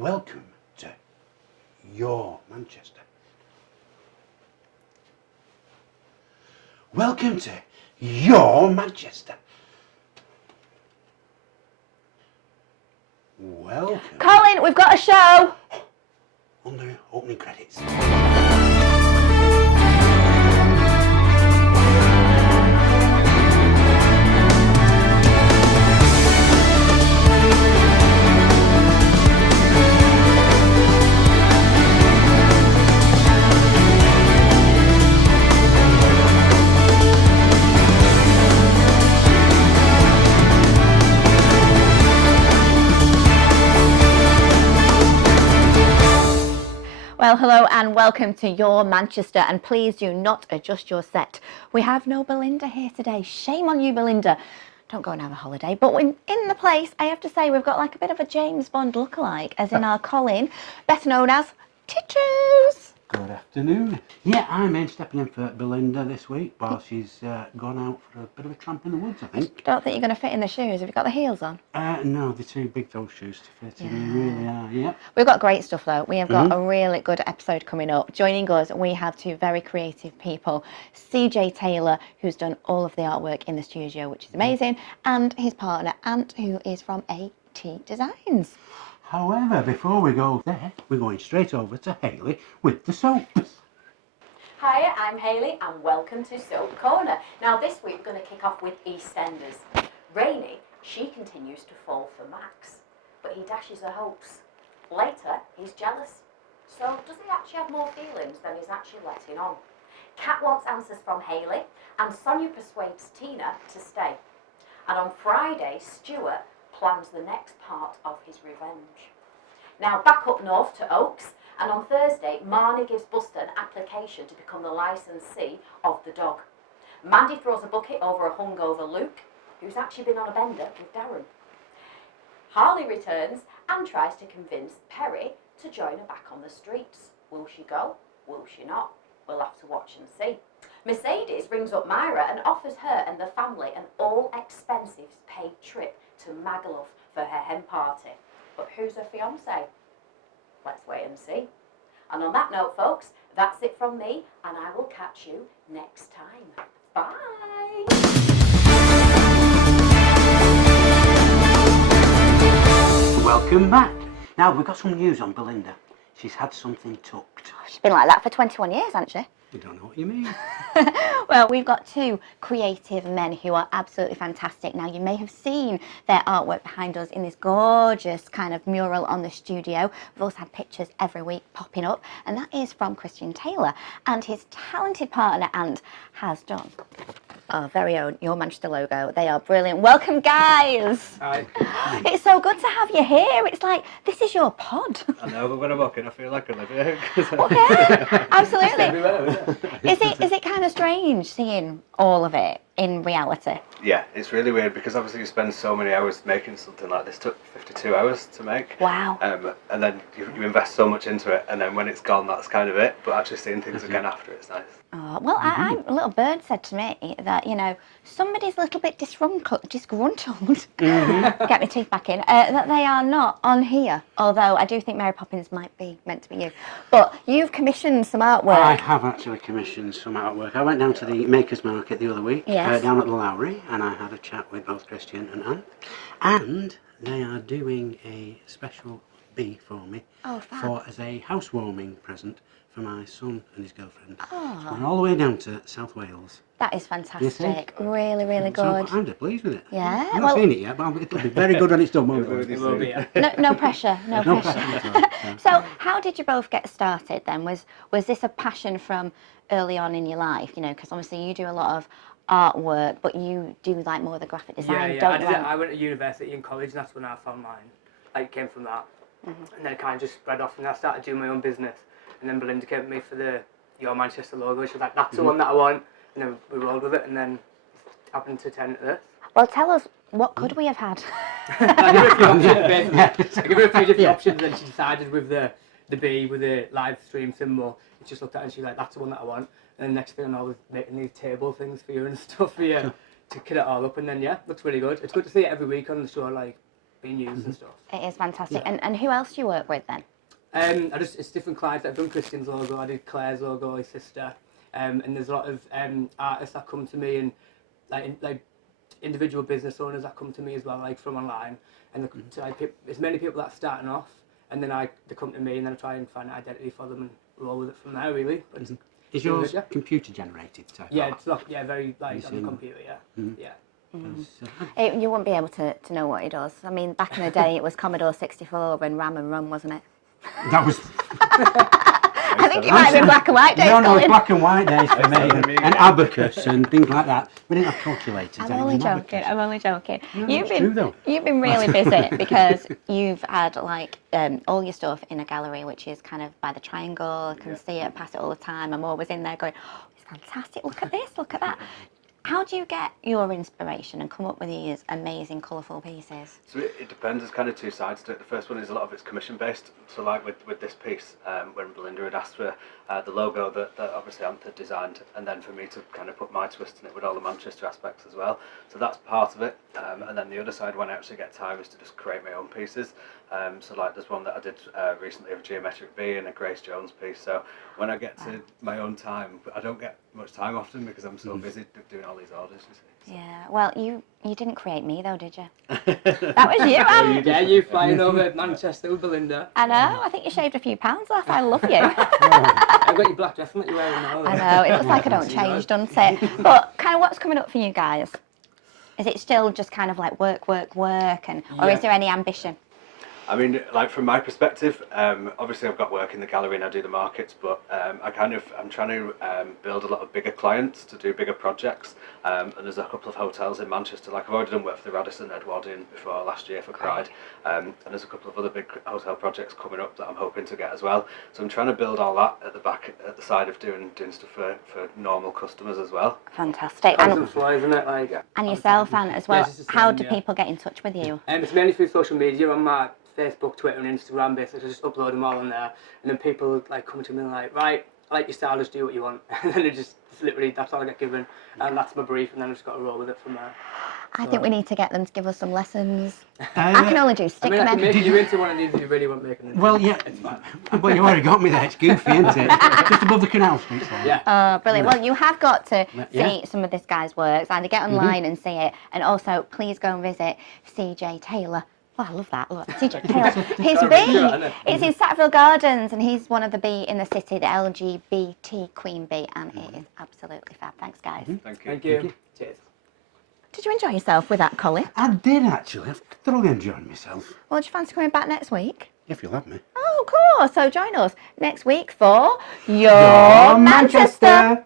welcome to your Manchester. Welcome to your Manchester. Welcome. Colin, we've got a show. On the opening credits. Well, hello and welcome to your Manchester, and please do not adjust your set. We have no Belinda here today. Shame on you, Belinda. Don't go and have a holiday. But in the place, I have to say, we've got like a bit of a James Bond lookalike, as in our Colin, better known as Titters. Good afternoon. Yeah, I'm stepping in for Belinda this week while she's gone out for a bit of a tramp in the woods, I think. Don't think you're going to fit in the shoes. Have you got the heels on? No, they're too big, those shoes to fit in. They really are, yep. We've got great stuff though. We have got a really good episode coming up. Joining us, we have two very creative people. CJ Taylor, who's done all of the artwork in the studio, which is amazing, and his partner, Anth, who is from AT Designs. However, before we go there, we're going straight over to Hayles with the soaps. Hiya, I'm Hayley and welcome to Soap Corner. Now this week we're going to kick off with EastEnders. Rainey, she continues to fall for Max, but he dashes her hopes. Later, he's jealous. So does he actually have more feelings than he's actually letting on? Kat wants answers from Hayley, and Sonia persuades Tina to stay. And on Friday, Stuart plans the next part of his revenge. Now back up north to Oaks, and on Thursday, Marnie gives Buster an application to become the licensee of the dog. Mandy throws a bucket over a hungover Luke, who's actually been on a bender with Darren. Harley returns and tries to convince Perry to join her back on the streets. Will she go? Will she not? We'll have to watch and see. Mercedes rings up Myra and offers her and the family an all-expenses paid trip to Magaluf for her hen party. But who's her fiancé? Let's wait and see. And on that note, folks, that's it from me, and I will catch you next time. Bye! Welcome back. Now, we've got some news on Belinda. She's had something tucked. She's been like that for 21 years, hasn't she? I don't know what you mean. Well, we've got two creative men who are absolutely fantastic. Now, you may have seen their artwork behind us in this gorgeous kind of mural on the studio. We've also had pictures every week popping up, and that is from Christian Taylor. And his talented partner, Anth, has done our very own Your Manchester logo. They are brilliant. Welcome, guys. Hi. It's so good to have you here. It's like, this is your pod. I know, but when I walk in, I feel like I live here. Well, yeah, absolutely. Everywhere, isn't it? Is it kind of strange seeing all of it in reality? Yeah, it's really weird because obviously you spend so many hours making something like this. It took 52 hours to make. Wow. And then you invest so much into it, and then when it's gone, that's kind of it. But actually seeing things again after it's nice. Oh, well, a little bird said to me that, you know, somebody's a little bit disgruntled, get my teeth back in, that they are not on here. Although I do think Mary Poppins might be meant to be you. But you've commissioned some artwork. I have actually commissioned some artwork. I went down to the Makers Market the other week, Yes. down at the Lowry, and I had a chat with both Christian and Anth. And they are doing a special bee for me as a housewarming present for my son and his girlfriend. Oh. So we're all the way down to South Wales. That is fantastic. Really, really So good. I'm just pleased with it. Yeah, I've well- not seen it yet, but it'll be very good when it's done, won't it? It will be, yeah. No pressure, no No pressure. pressure at all. So how did you both get started then? Was this a passion from early on in your life? You know, because obviously you do a lot of artwork, but you do like more of the graphic design, don't you? I went to university and college, and that's when I found mine. Like, came from that. And then it kind of just spread off, and I started doing my own business. And then Belinda came to me for the Your Manchester logo. She was like, that's the one that I want. And then we rolled with it, and then happened to turn to this. Well, tell us, what could we have had? I gave her a few options, basically. I gave her a few different options, and then she decided with the bee, with the live stream symbol. She just looked at it and she was like, that's the one that I want. And then next thing I know, I was making these table things for you and stuff for you to kit it all up. And then, yeah, looks really good. It's good to see it every week on the show, like, being used and stuff. It is fantastic. And who else do you work with then? It's different clients. I've done Christian's logo, I did Claire's logo, his sister, and there's a lot of artists that come to me, and like individual business owners that come to me as well, like from online, and there's many people that are starting off, and then they come to me, and then I try and find an identity for them and roll with it from there, really. But is yours computer generated? Yeah, it's very like on the computer. Yeah. You wouldn't be able to know what he does. I mean, back in the day, it was Commodore 64 and RAM and ROM, wasn't it? That was. I think it might have been black and white days. No, it's black and white days for me, and abacus and things like that. We didn't have calculators. I'm only joking. No, You've been really busy because you've had like all your stuff in a gallery, which is kind of by the triangle. I can see it, pass it all the time. I'm always in there going, oh, it's fantastic. Look at this. Look at that. How do you get your inspiration and come up with these amazing, colourful pieces? So it depends. There's kind of two sides to it. The first one is a lot of it's commission based. So like with this piece, when Belinda had asked for the logo that obviously Anth had designed, and then for me to kind of put my twist in it with all the Manchester aspects as well. So that's part of it. And then the other side, when I actually get time, is to just create my own pieces. So like there's one that I did recently of Geometric B and a Grace Jones piece. So when I get to my own time, I don't get much time often because I'm so busy doing all these orders, you see. So. Yeah, well, you didn't create me though, did you? That was you, Anth. Yeah, you flying over Manchester with Belinda. I know, I think you shaved a few pounds off. I love you. I've got your black dress that you're wearing now. I know, it looks like I don't change, doesn't it? But kind of what's coming up for you guys? Is it still just kind of like work, and or is there any ambition? I mean, like from my perspective, obviously I've got work in the gallery and I do the markets, but I'm trying to build a lot of bigger clients to do bigger projects. And there's a couple of hotels in Manchester, like I've already done work for the Radisson Edwardian before last year for Pride. And there's a couple of other big hotel projects coming up that I'm hoping to get as well. So I'm trying to build all that at the side of doing stuff for normal customers as well. Fantastic. And isn't it? Like, and yourself, Anth, as well. Yeah, How do people get in touch with you? It's mainly through social media on my Facebook, Twitter and Instagram. Basically, just upload them all on there, and then people like come to me and like, right, I like your style, just do what you want. And then it's literally, that's all I get given, and that's my brief, and then I just got to roll with it from there. I think we need to get them to give us some lessons. I can only do stick men. I can make you into one of these if you really want making it. Well, yeah, but you already got me there. It's goofy, isn't it? Just above the canal street. Yeah. Brilliant. Well, you have got to see some of this guy's works, and get online and see it, and also please go and visit CJ Taylor. Oh, I love that. Look, CJ Taylor. His bee. It's in Sackville Gardens, and he's one of the bee in the city, the LGBT Queen Bee, and it is absolutely fab. Thanks, guys. Thank you. Cheers. Did you enjoy yourself with that, Colin? I did actually. I've thoroughly enjoyed myself. Well, do you fancy coming back next week? If you'll have me. Oh, of course. So join us next week for Your Manchester.